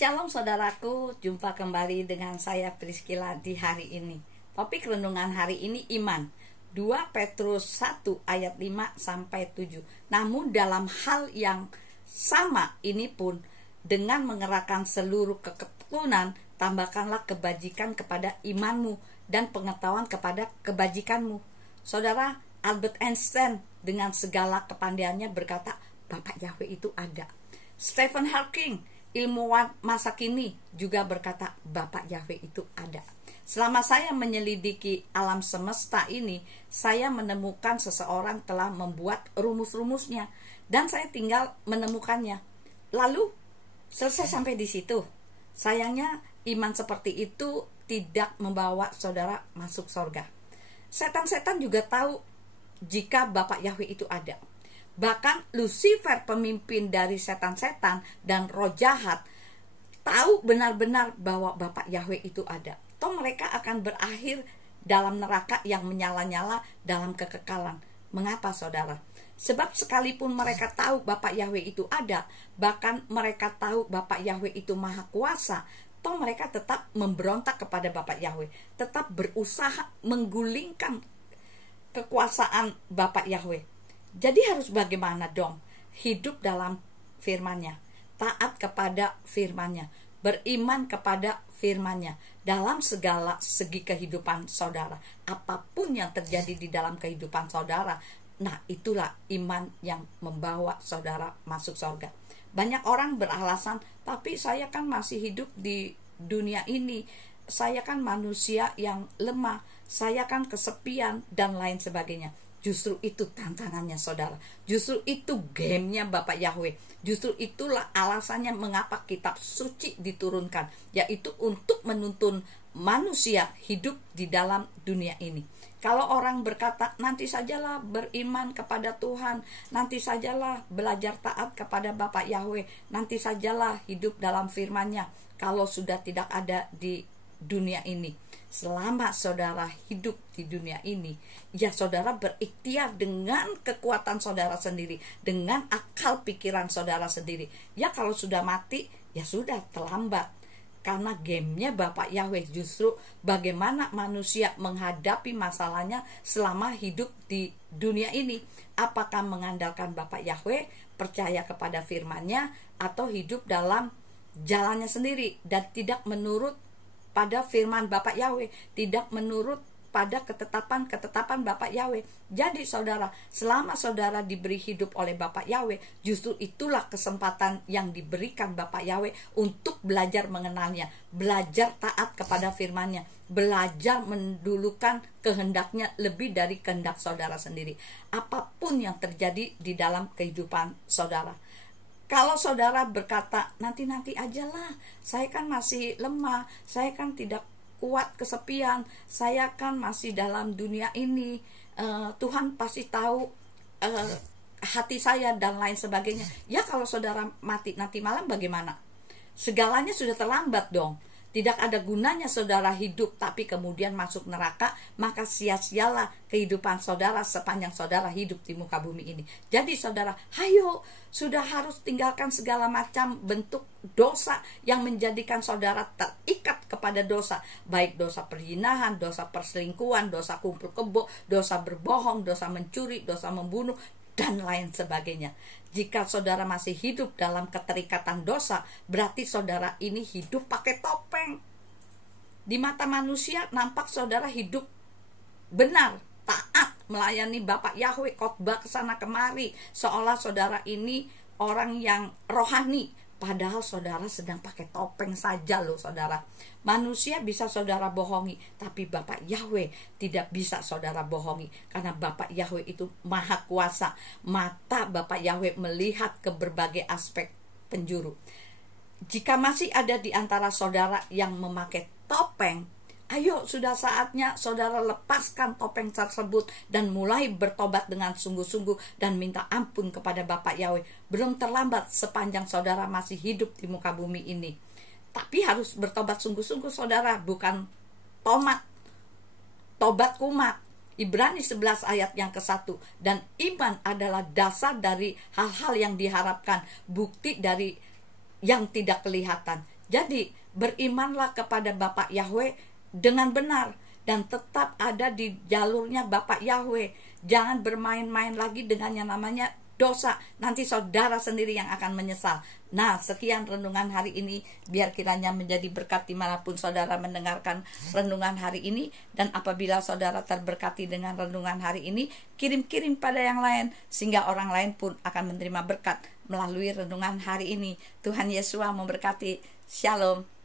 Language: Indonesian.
Shalom saudaraku, jumpa kembali dengan saya Priscilla di hari ini. Topik renungan hari ini iman. 2 Petrus 1 ayat 5 sampai 7. Namun dalam hal yang sama ini pun, dengan mengerahkan seluruh keketunan, tambahkanlah kebajikan kepada imanmu dan pengetahuan kepada kebajikanmu. Saudara, Albert Einstein dengan segala kepandaiannya berkata, Bapak Yahweh itu ada. Stephen Hawking, ilmuwan masa kini, juga berkata Bapak Yahweh itu ada. Selama saya menyelidiki alam semesta ini, saya menemukan seseorang telah membuat rumus-rumusnya dan saya tinggal menemukannya. Lalu selesai sampai di situ. Sayangnya iman seperti itu tidak membawa saudara masuk surga. Setan-setan juga tahu jika Bapak Yahweh itu ada. Bahkan Lucifer, pemimpin dari setan-setan dan roh jahat, tahu benar-benar bahwa Bapak Yahweh itu ada. Toh mereka akan berakhir dalam neraka yang menyala-nyala dalam kekekalan. Mengapa saudara? Sebab sekalipun mereka tahu Bapak Yahweh itu ada, bahkan mereka tahu Bapak Yahweh itu maha kuasa, toh mereka tetap memberontak kepada Bapak Yahweh, tetap berusaha menggulingkan kekuasaan Bapak Yahweh. Jadi harus bagaimana dong? Hidup dalam firman-Nya, taat kepada firman-Nya, beriman kepada firman-Nya dalam segala segi kehidupan saudara. Apapun yang terjadi di dalam kehidupan saudara, nah itulah iman yang membawa saudara masuk surga. Banyak orang beralasan, tapi saya kan masih hidup di dunia ini, saya kan manusia yang lemah, saya kan kesepian dan lain sebagainya. Justru itu tantangannya saudara. Justru itu gamenya Bapak Yahweh. Justru itulah alasannya mengapa kitab suci diturunkan, yaitu untuk menuntun manusia hidup di dalam dunia ini. Kalau orang berkata, nanti sajalah beriman kepada Tuhan, nanti sajalah belajar taat kepada Bapak Yahweh, nanti sajalah hidup dalam firman-Nya, kalau sudah tidak ada di dunia ini. Selama saudara hidup di dunia ini, ya saudara berikhtiar dengan kekuatan saudara sendiri, dengan akal pikiran saudara sendiri. Ya kalau sudah mati, ya sudah terlambat. Karena gamenya Bapak Yahweh justru bagaimana manusia menghadapi masalahnya selama hidup di dunia ini. Apakah mengandalkan Bapak Yahweh, percaya kepada firman-Nya, atau hidup dalam jalannya sendiri dan tidak menurut pada firman Bapak Yahweh, tidak menurut pada ketetapan Bapak Yahweh. Jadi saudara, selama saudara diberi hidup oleh Bapak Yahweh, justru itulah kesempatan yang diberikan Bapak Yahweh untuk belajar mengenalnya, belajar taat kepada firman-Nya, belajar mendulukan kehendaknya lebih dari kehendak saudara sendiri. Apapun yang terjadi di dalam kehidupan saudara. Kalau saudara berkata, nanti-nanti ajalah, saya kan masih lemah, saya kan tidak kuat kesepian, saya kan masih dalam dunia ini, Tuhan pasti tahu hati saya dan lain sebagainya. Ya kalau saudara mati nanti malam bagaimana? Segalanya sudah terlambat dong. Tidak ada gunanya saudara hidup tapi kemudian masuk neraka, maka sia-sialah kehidupan saudara sepanjang saudara hidup di muka bumi ini. Jadi saudara, hayo, sudah harus tinggalkan segala macam bentuk dosa yang menjadikan saudara terikat kepada dosa. Baik dosa perzinahan, dosa perselingkuhan, dosa kumpul kebo, dosa berbohong, dosa mencuri, dosa membunuh, dan lain sebagainya. Jika saudara masih hidup dalam keterikatan dosa, berarti saudara ini hidup pakai topeng. Di mata manusia nampak saudara hidup benar, taat, melayani Bapak Yahweh, khotbah kesana kemari, seolah saudara ini orang yang rohani. Padahal saudara sedang pakai topeng saja loh saudara. Manusia bisa saudara bohongi, tapi Bapak Yahweh tidak bisa saudara bohongi. Karena Bapak Yahweh itu maha kuasa. Mata Bapak Yahweh melihat ke berbagai aspek penjuru. Jika masih ada di antara saudara yang memakai topeng, ayo sudah saatnya saudara lepaskan topeng tersebut dan mulai bertobat dengan sungguh-sungguh dan minta ampun kepada Bapak Yahweh. Belum terlambat sepanjang saudara masih hidup di muka bumi ini. Tapi harus bertobat sungguh-sungguh saudara, bukan tobat kumat. Ibrani 11 ayat yang ke-1. Dan iman adalah dasar dari hal-hal yang diharapkan, bukti dari yang tidak kelihatan. Jadi berimanlah kepada Bapa Yahweh dengan benar dan tetap ada di jalurnya Bapa Yahweh. Jangan bermain-main lagi dengan yang namanya dosa. Nanti saudara sendiri yang akan menyesal. Nah, sekian renungan hari ini. Biar kiranya menjadi berkat dimanapun saudara mendengarkan renungan hari ini. Dan apabila saudara terberkati dengan renungan hari ini, kirim-kirim pada yang lain, sehingga orang lain pun akan menerima berkat melalui renungan hari ini. Tuhan Yesus memberkati. Shalom.